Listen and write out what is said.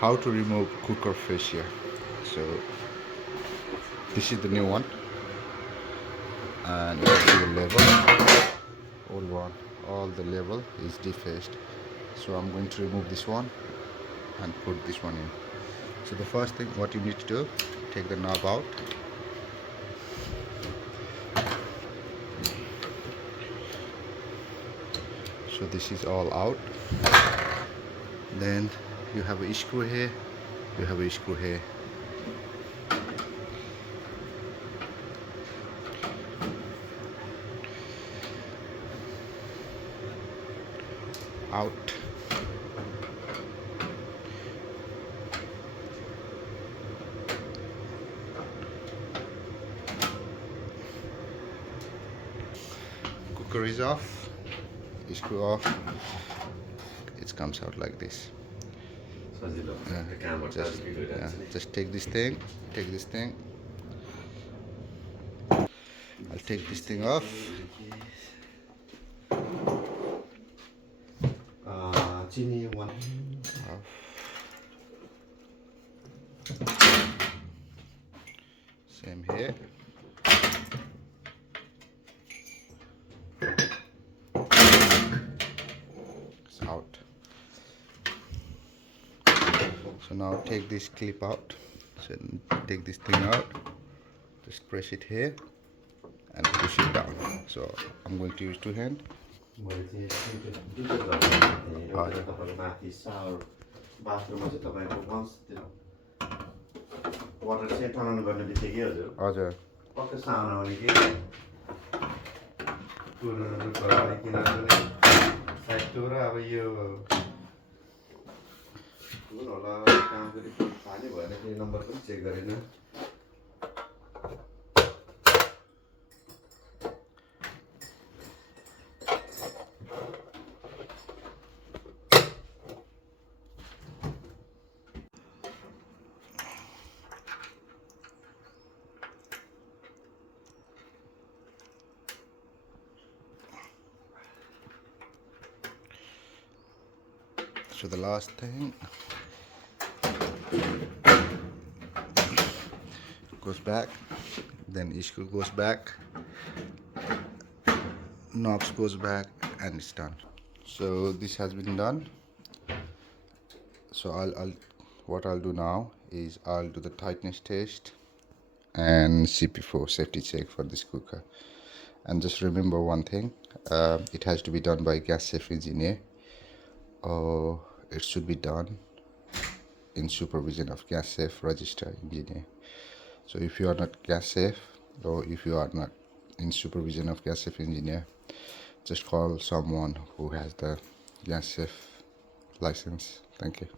How to remove cooker fascia. So this is the new one, and you can see the label. All the label is defaced. So I'm going to remove this one and put this one in. So the first thing what you need to do, take the knob out. So this is all out. Then you have a screw here, you have a screw here. Out. Cooker is off, screw off. It comes out like this. Just take this thing, I'll take this thing off. Same here. It's out. So now take this clip out. So take this thing out. Just press it here and push it down. So I'm going to use two hands. Water चाहिँ टनाउनु गर्ने बित्तिकै हजुर पक्कै साउन आउने कि टुरहरू गराइकन पनि साइडको र अब यो कुन होला काम गरी पानी भएन कि नम्बर पनि चेक गरेन So the last thing goes back, then screw goes back, knobs goes back, and it's done. So this has been done. So what I'll do now is I'll do the tightness test and CP4 safety check for this cooker. And just remember one thing, it has to be done by gas safe engineer, or it should be done in supervision of gas safe registered engineer. So if you are not gas safe, or if you are not in supervision of gas safe engineer, just call someone who has the gas safe license. Thank you.